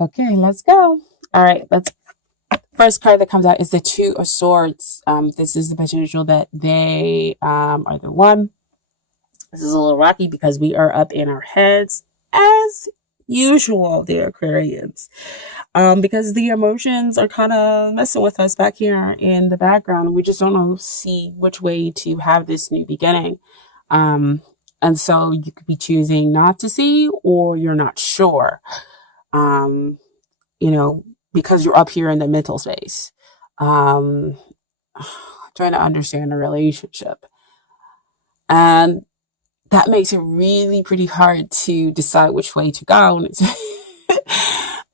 Okay, let's go. All right, let's. First card that comes out is the Two of Swords. This is the potential that they are the one. This is a little rocky because we are up in our heads as usual, dear Aquarians. Because the emotions are kind of messing with us back here in the background. We just don't know see which way to have this new beginning. And so you could be choosing not to see, or you're not sure. Um, because you're up here in the mental space, um, trying to understand a relationship. And that makes it really pretty hard to decide which way to go. And it's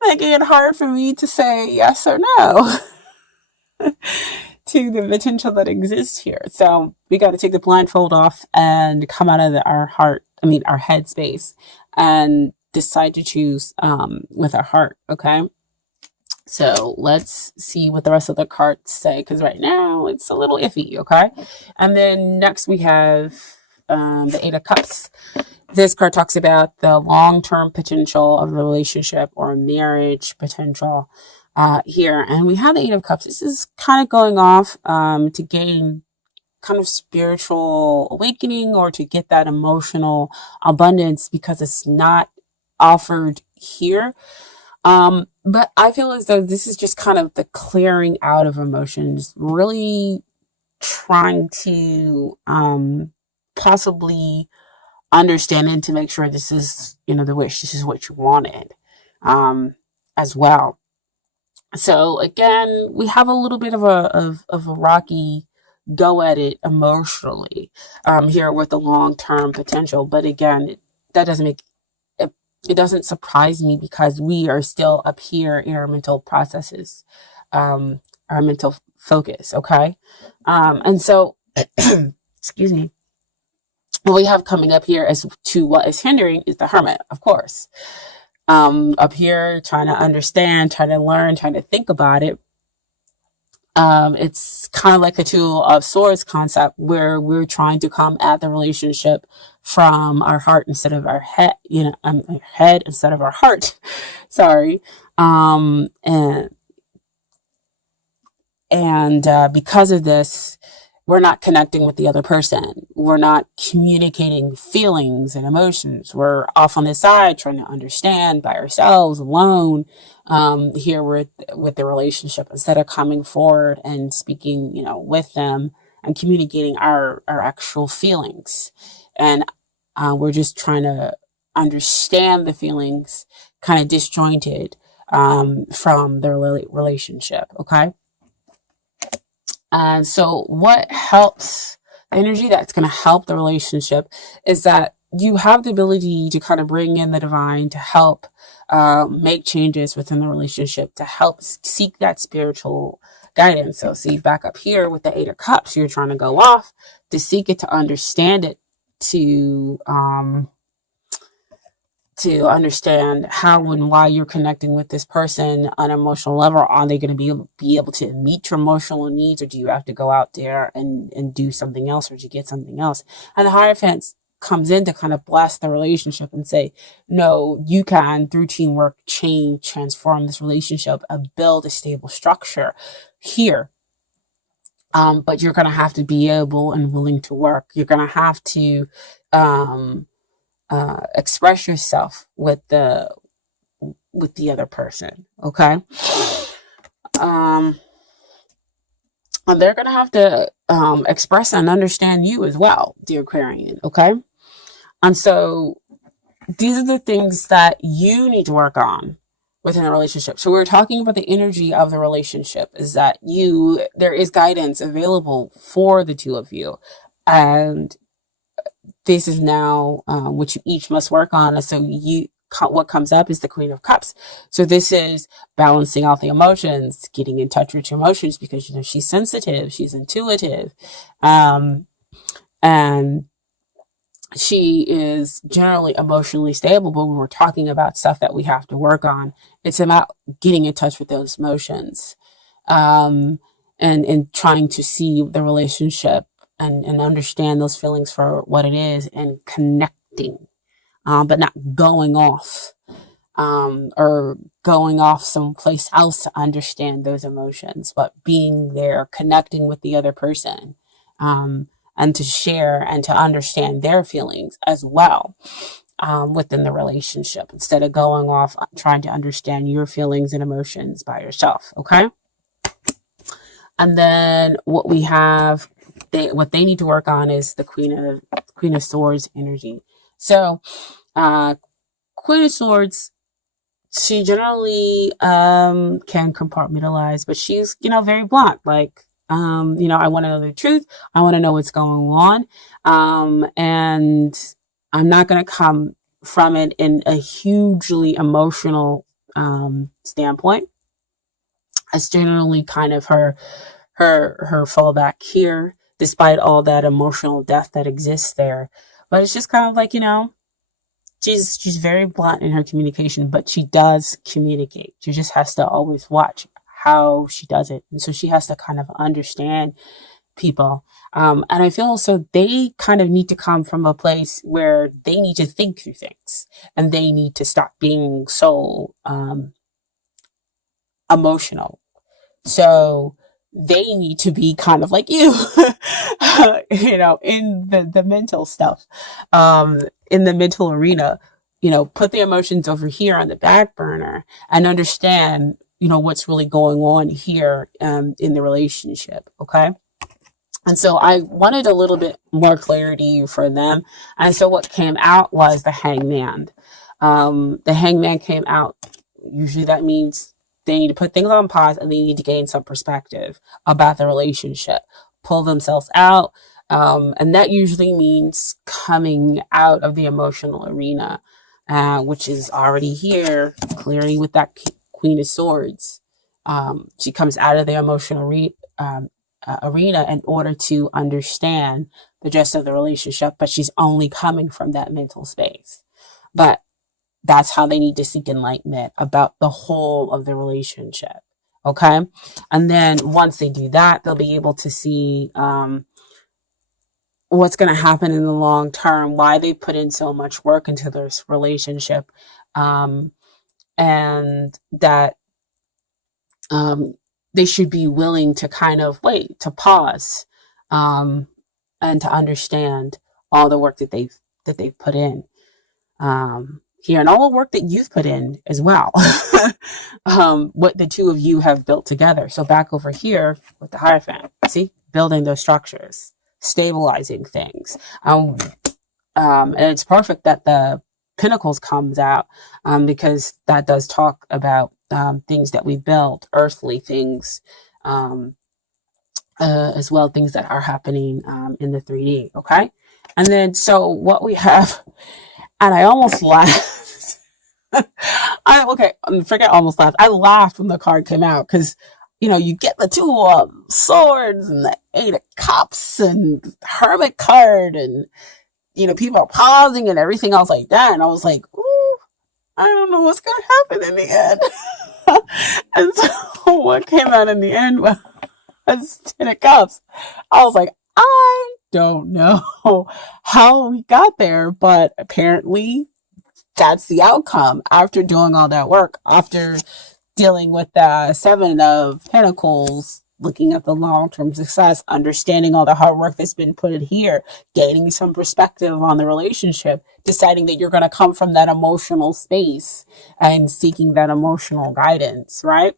making it hard for me to say yes or no to the potential that exists here. So we got to take the blindfold off and come out of our head space, and decide to choose with our heart. Okay. So let's see what the rest of the cards say, because right now it's a little iffy. Okay. And then next we have the Eight of Cups. This card talks about the long-term potential of a relationship or a marriage potential here. And we have the Eight of Cups. This is kind of going off to gain kind of spiritual awakening, or to get that emotional abundance, because it's not offered here. But I feel as though this is just kind of the clearing out of emotions, really trying to possibly understand and to make sure this is, the wish, this is what you wanted as well. So again, we have a little bit of a rocky go at it emotionally here with the long-term potential. But again, that doesn't make it doesn't surprise me, because we are still up here in our mental processes, our mental focus. Okay. And so, excuse me, what we have coming up here as to what is hindering is the Hermit, of course. Up here, trying to understand, trying to learn, trying to think about it. It's kind of like the Two of Swords concept, where we're trying to come at the relationship from our heart instead of our head, our head instead of our heart. Sorry. And because of this, we're not connecting with the other person. We're not communicating feelings and emotions. We're off on the side trying to understand by ourselves, alone, here with the relationship, instead of coming forward and speaking, with them and communicating our actual feelings. And we're just trying to understand the feelings, kind of disjointed from the relationship. Okay. And so what helps, the energy that's going to help the relationship, is that you have the ability to kind of bring in the divine to help make changes within the relationship, to help seek that spiritual guidance. So see, back up here with the Eight of Cups, you're trying to go off to seek it, to understand it, to understand how and why you're connecting with this person on an emotional level. Are they going to be able to meet your emotional needs, or do you have to go out there and do something else, or to get something else? And the Hierophant comes in to kind of bless the relationship and say, no, you can, through teamwork, transform this relationship and build a stable structure here. But you're going to have to be able and willing to work. You're going to have to express yourself with the other person. Okay. And they're going to have to express and understand you as well, dear Aquarian. Okay. And so these are the things that you need to work on within a relationship. So we're talking about the energy of the relationship, is that there is guidance available for the two of you. And this is now what you each must work on. And so what comes up is the Queen of Cups. So this is balancing out the emotions, getting in touch with your emotions, because she's sensitive, she's intuitive, and she is generally emotionally stable. But when we're talking about stuff that we have to work on, it's about getting in touch with those emotions, and trying to see the relationship and understand those feelings for what it is, and connecting, but not going off or going off someplace else to understand those emotions, but being there, connecting with the other person, and to share and to understand their feelings as well, within the relationship, instead of going off trying to understand your feelings and emotions by yourself. Okay. And then what we have, what they need to work on is the Queen of Swords energy. So, Queen of Swords, she generally can compartmentalize, but she's, very blunt. Like, I want to know the truth. I want to know what's going on. And I'm not going to come from it in a hugely emotional standpoint. It's generally kind of her fallback here, despite all that emotional depth that exists there. But it's just kind of like, she's very blunt in her communication, but she does communicate. She just has to always watch how she does it. And so she has to kind of understand people. And I feel also they kind of need to come from a place where they need to think through things, and they need to stop being so emotional. So they need to be kind of like you, in the mental stuff, in the mental arena, put the emotions over here on the back burner and understand, what's really going on here, in the relationship. Okay. And so I wanted a little bit more clarity for them. And so what came out was the Hangman. The Hangman came out. Usually that means they need to put things on pause and they need to gain some perspective about the relationship, pull themselves out. And that usually means coming out of the emotional arena, which is already here, clearly with that Queen of Swords. She comes out of the emotional arena in order to understand the gist of the relationship, but she's only coming from that mental space. But that's how they need to seek enlightenment about the whole of the relationship. Okay. And then once they do that, they'll be able to see, what's going to happen in the long term, why they put in so much work into this relationship. And that, they should be willing to kind of wait, to pause, and to understand all the work that they've put in, here, and all the work that you've put in as well. What the two of you have built together. So back over here with the Hierophant, see, building those structures, stabilizing things. And it's perfect that the Pentacles comes out, because that does talk about things that we built, earthly things, as well, things that are happening in the 3D. Okay. And then, so what we have, and I almost laughed. Forget almost laughed. I laughed when the card came out because, you get the two swords and the 8 of cups and hermit card, and, people are pausing and everything else like that. And I was like, ooh, I don't know what's going to happen in the end. And so what came out in the end was 10 of cups. I was like, I don't know how we got there, but apparently that's the outcome after doing all that work, after dealing with the 7 of Pentacles, looking at the long-term success, understanding all the hard work that's been put in here, gaining some perspective on the relationship, deciding that you're going to come from that emotional space and seeking that emotional guidance, right?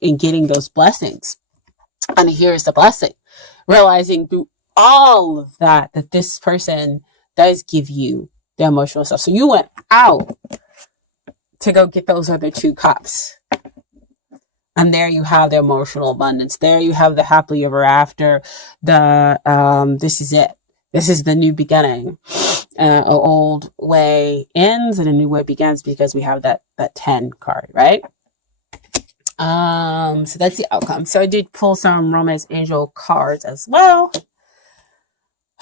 And getting those blessings. And here's the blessing. Realizing through all of that this person does give you the emotional stuff. So you went out to go get those other 2 cups. And there you have the emotional abundance. There you have the happily ever after. This is it. This is the new beginning. An old way ends and a new way begins, because we have that 10 card, right? So that's the outcome. So I did pull some Romance Angel cards as well.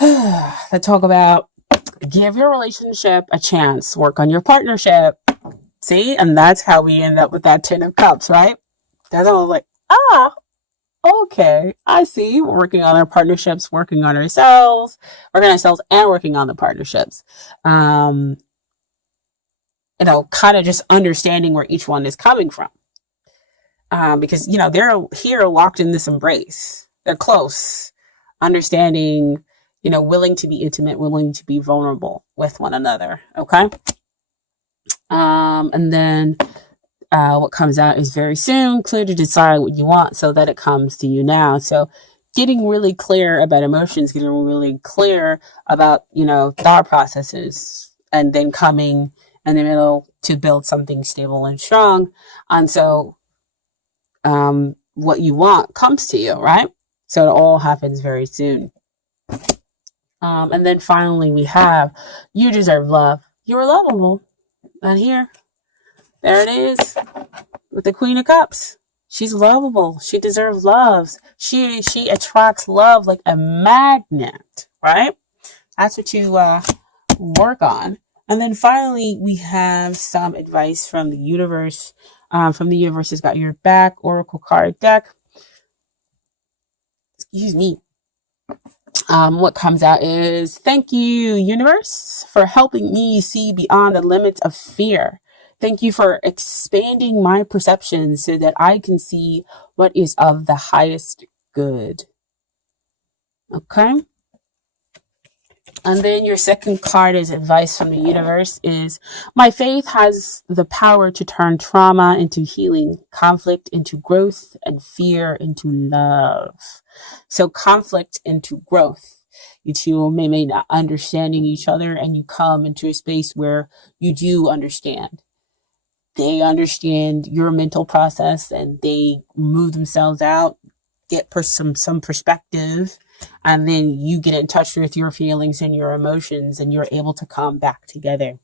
That talk about give your relationship a chance, work on your partnership. See? And that's how we end up with that 10 of cups, right? That's all I was like, okay, I see. We're working on our partnerships, working on ourselves and working on the partnerships. kind of just understanding where each one is coming from. Because, they're here locked in this embrace. They're close, understanding, willing to be intimate, willing to be vulnerable with one another. Okay. And then what comes out is very soon, clear to decide what you want so that it comes to you now. So getting really clear about emotions, getting really clear about, thought processes, and then coming in the middle to build something stable and strong. And so what you want comes to you, right? So it all happens very soon. And then finally we have, you deserve love. You are lovable. And here, there it is with the Queen of Cups. She's lovable. She deserves love. She attracts love like a magnet, right? That's what you work on. And then finally, we have some advice from the universe. From the Universe's Got Your Back Oracle card deck. Excuse me. What comes out is, thank you, universe, for helping me see beyond the limits of fear. Thank you for expanding my perception so that I can see what is of the highest good. Okay. And then your second card is advice from the universe is, my faith has the power to turn trauma into healing, conflict into growth, and fear into love. So conflict into growth. You two may not understanding each other, and you come into a space where you do understand. They understand your mental process and they move themselves out, get some perspective, and then you get in touch with your feelings and your emotions, and you're able to come back together.